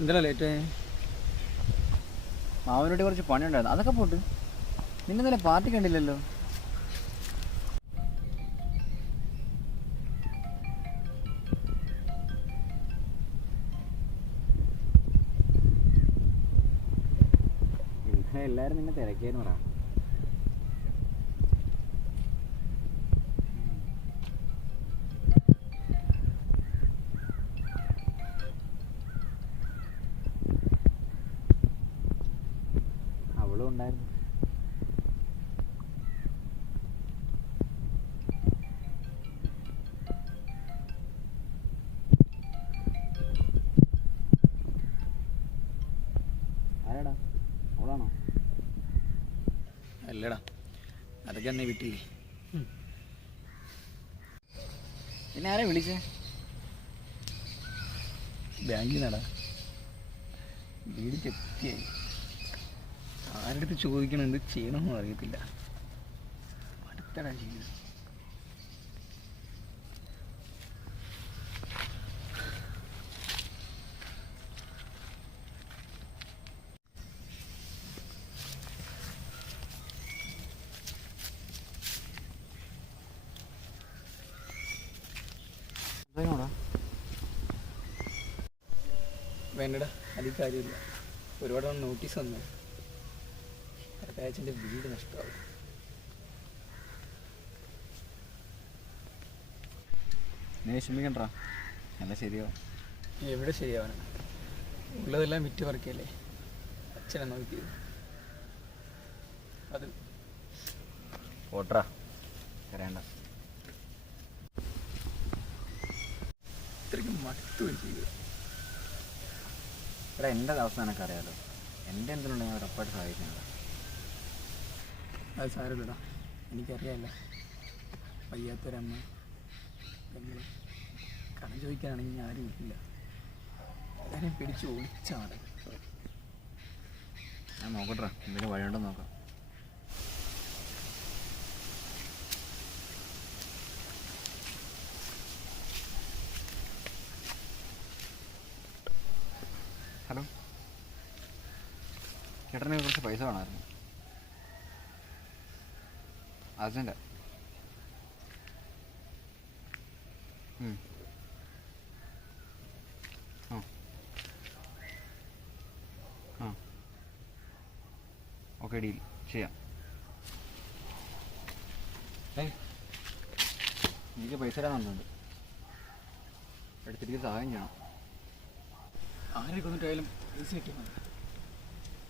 എന്താ ലേറ്റ് മാവനോട് കുറച്ച് പണിയുണ്ടായിരുന്നു. അതൊക്കെ പോട്ട്. നിന്നെ നല്ല പാർട്ടി കണ്ടില്ലല്ലോ? എല്ലാരും നിന്നെ തിരക്കിയെന്ന് പറ ഉണ്ടായിരുന്നു ആരാടാ? അവളാണോ? അല്ലടാ അതൊക്കെ എന്നെ വിട്ടി പിന്നെ ആരാ വിളിച്ചേ? ബാങ്കിൽ നിന്നാടാ വീട് ചെത്തിയായി ആരുടെ ചോദിക്കണം എന്ത് ചെയ്യണമെന്നും അറിയത്തില്ല. അടുത്തടാ ജീവിതം. എന്തായാലും വേണ്ടടാ അതിൽ കാര്യമില്ല. ഒരുപാട് നോട്ടീസ് വന്നു. എന്റെ വീട് നഷ്ടമാവും. നീ വിഷമിക്കണ്ടാ. എല്ലാം ശരിയാവും. എവിടെ ശരിയാവാനാണ് ഉള്ളതെല്ലാം വിറ്റ് പറിക്കല്ലേ? അച്ഛനെ നോക്കിയത് അത്. ഓട്ടറാ. കരയണ്ട ഇത്രയ്ക്ക് മടുത്തു ചെയ്യുക എടാ എന്റെ അവസ്ഥ എനിക്കറിയാലോ എന്റെ എന്തിനുണ്ടെങ്കിൽ ഉറപ്പായിട്ട് സഹായിക്കുന്നുണ്ട് അത് സാരമില്ലടാ. എനിക്കറിയാമല്ല വയ്യാത്തൊരമ്മ. കടം ചോദിക്കാനാണെങ്കിൽ ആരും ഇല്ല എല്ലാവരെയും പിടിച്ച് ഒളിച്ചാണ്. ഞാൻ നോക്കട്ടെ. എന്തെങ്കിലും വഴിയുണ്ടോ നോക്കാം. ഹലോ. ചേട്ടനെ കുറച്ച് പൈസ വേണമായിരുന്നു. ഉം. ആ. ആ. Okay deal. ചെയ്യാം. എനിക്ക് പൈസ തരാൻ തന്നിട്ടുണ്ട് എടുത്തിരിക്കുന്ന സഹായം ചെയ്യണം. ആരെ വന്നിട്ടായാലും പൈസ കിട്ടിയാൽ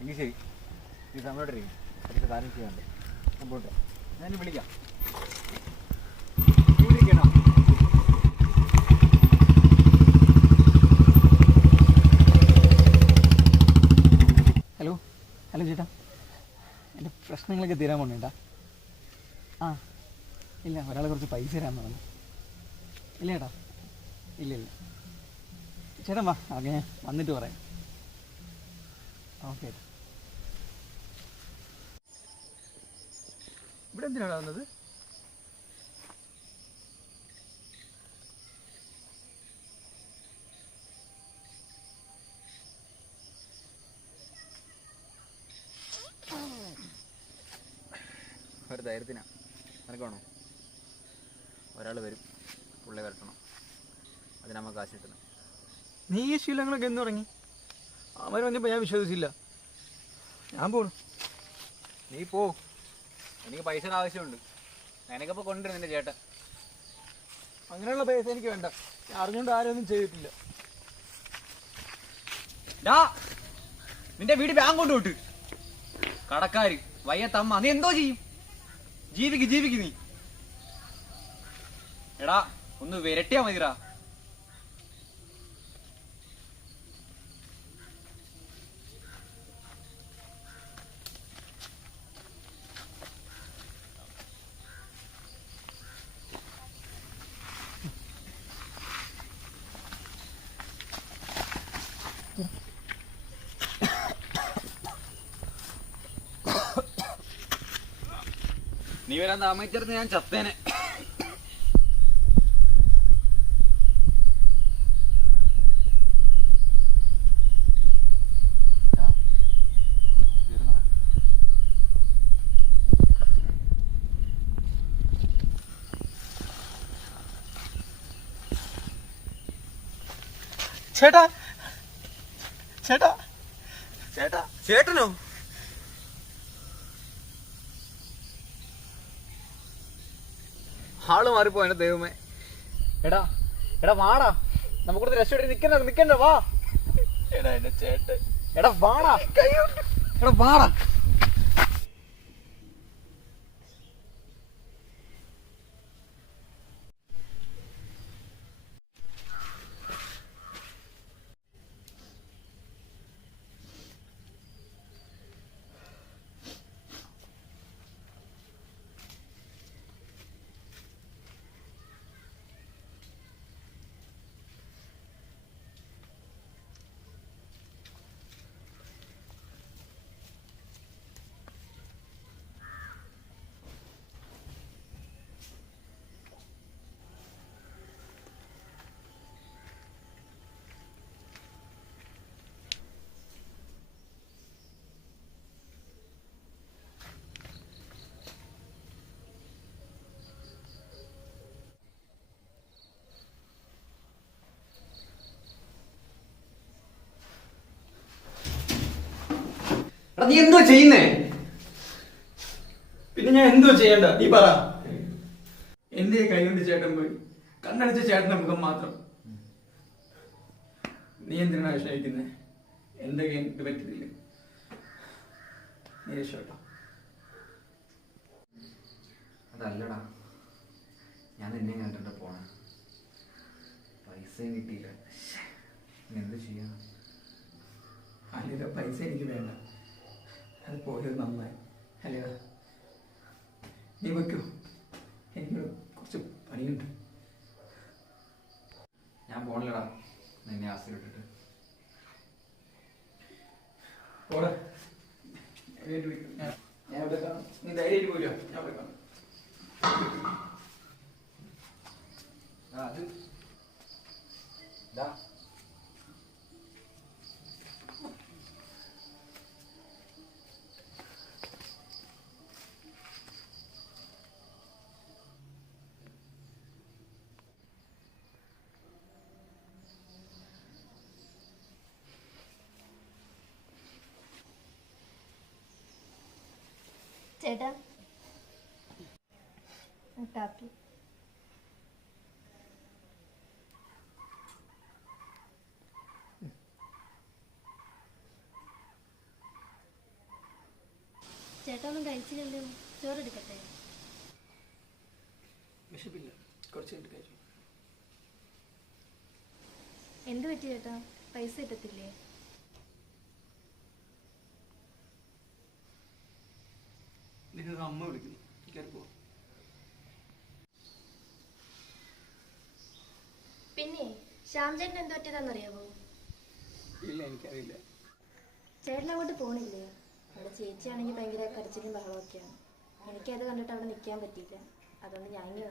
എങ്കിൽ ശരി. ഈ കുറച്ച് കാര്യം ചെയ്യാനുണ്ട് പോട്ടെ ഹലോ ഹലോ ചേട്ടാ. എന്റെ പ്രശ്നങ്ങളൊക്കെ തീരാൻ പോണേട്ടാ ആ ഇല്ല ഒരാൾ കുറച്ച് പൈസ തരാൻ പറഞ്ഞു. ഇല്ല ചേട്ടാ ഇല്ല ഇല്ല. ചേട്ടൻ വാ ഓക്കെ വന്നിട്ട് പറയാം. ഓക്കെ ഇവിടെ എന്തിനാണ് വന്നത് ഒരു ധൈര്യത്തിനാ. നിനക്കാണോ? ഒരാൾ വരും. പുള്ളി വരട്ടണം. അതിന് കാശ് കിട്ടുന്നത് നീ ഈ ശീലങ്ങളൊക്കെ എന്ന് തുടങ്ങി. അവൻ പറഞ്ഞപ്പോൾ ഞാൻ വിശ്വസിച്ചില്ല. ഞാൻ പോണു. നീ പോ. എനിക്ക് പൈസ ആവശ്യമുണ്ട്. നിനക്കിപ്പോൾ കൊണ്ടുവരും നിന്റെ ചേട്ടൻ. അങ്ങനെയുള്ള പൈസ എനിക്ക് വേണ്ട. അറിഞ്ഞുകൊണ്ട് ആരും ഒന്നും ചെയ്തിട്ടില്ല നിന്റെ വീട് ബാങ്ക് കൊണ്ടുപോട്ട് കടക്കാര് വയ്യത്തമ്മ നീ എന്തോ ചെയ്യും? ജീവിക്ക് ജീവിക്ക് നീ. എടാ ഒന്ന് വിരട്ടിയാ മതിടാ. നീ വരാൻ താമസിച്ചിരുന്ന് ഞാൻ ചത്തേനെ. ചേട്ടാ ചേട്ടാ ചേട്ടാ. ചേട്ടനോ? ആൾ മാറിപ്പോ എന്റെ ദൈവമേ. എടാ എടാ വാടാ. നമുക്ക് രക്ഷപ്പെട്ട് നിക്കണ്ട നിക്കണ്ട വാ. എടാ എന്റെ ചേട്ടൻ. എടാ വാടാ. എടാ വാടാ. നീ എന്തോ ചെയ്യുന്നേ? പിന്നെ ഞാൻ എന്തോ ചെയ്യണ്ട? നീ പറ. എന്റെ കൈ കൊണ്ട് ചേട്ടൻ പോയി. കണ്ണടിച്ച ചേട്ടന്റെ മുഖം മാത്രം. നീ എന്തിനാണ് വിഷമിക്കുന്നത് എന്റെ കൈ എനിക്ക് പറ്റത്തില്ല നീ രക്ഷപ്പെട്ടോ. അതല്ലടാ. ഞാൻ എന്നെ കണ്ടിട്ട് പോണ. പൈസയും കിട്ടിയില്ല. എന്ത് ചെയ്യാ? അല്ല പൈസ എനിക്ക് വേണ്ട. അത് പോയത് നന്നായി. അല്ലേ? നീ വയ്ക്കോ എനിക്ക് കുറച്ച് പണിയുണ്ട്. ഞാൻ പോണില്ലടാ. നിന്നെ ആസ്തി വിട്ടിട്ട് പോടാ. ഞാൻ ഇവിടെ നീ ധൈര്യമായിട്ട് പോരുക ഞാൻ ഇവിടെ കാണും ആ, അത് ദാ. ചേട്ടാ. കാപ്പി. ചേട്ടാ ഒന്നും കഴിച്ചില്ലല്ലോ. ചോറെടുക്കട്ടെ? വിശപ്പില്ല. കുറച്ച് കഴിഞ്ഞിട്ട് കഴിച്ചു. എന്ത് പറ്റി ചേട്ടാ? പൈസ കിട്ടത്തില്ലേ? അമ്മ വിളിക്കുന്നു. കയറി പോ. പിന്നെ ശ്യാം ചേട്ടൻ എന്ത് പറ്റിയതാണെന്നറിയാമോ ഇല്ല എനിക്കറിയില്ല. ചേട്ടൻ അങ്ങോട്ട് പോണില്ലേ? അവിടെ ചേച്ചിയാണെങ്കിൽ ഭയങ്കര കരച്ചിലും ബഹളമൊക്കെയാണ്. എനിക്കത് കണ്ടിട്ട് അവിടെ നിൽക്കാൻ പറ്റിയില്ല. അതുകൊണ്ട് ഞാൻ ഇങ്ങനെ.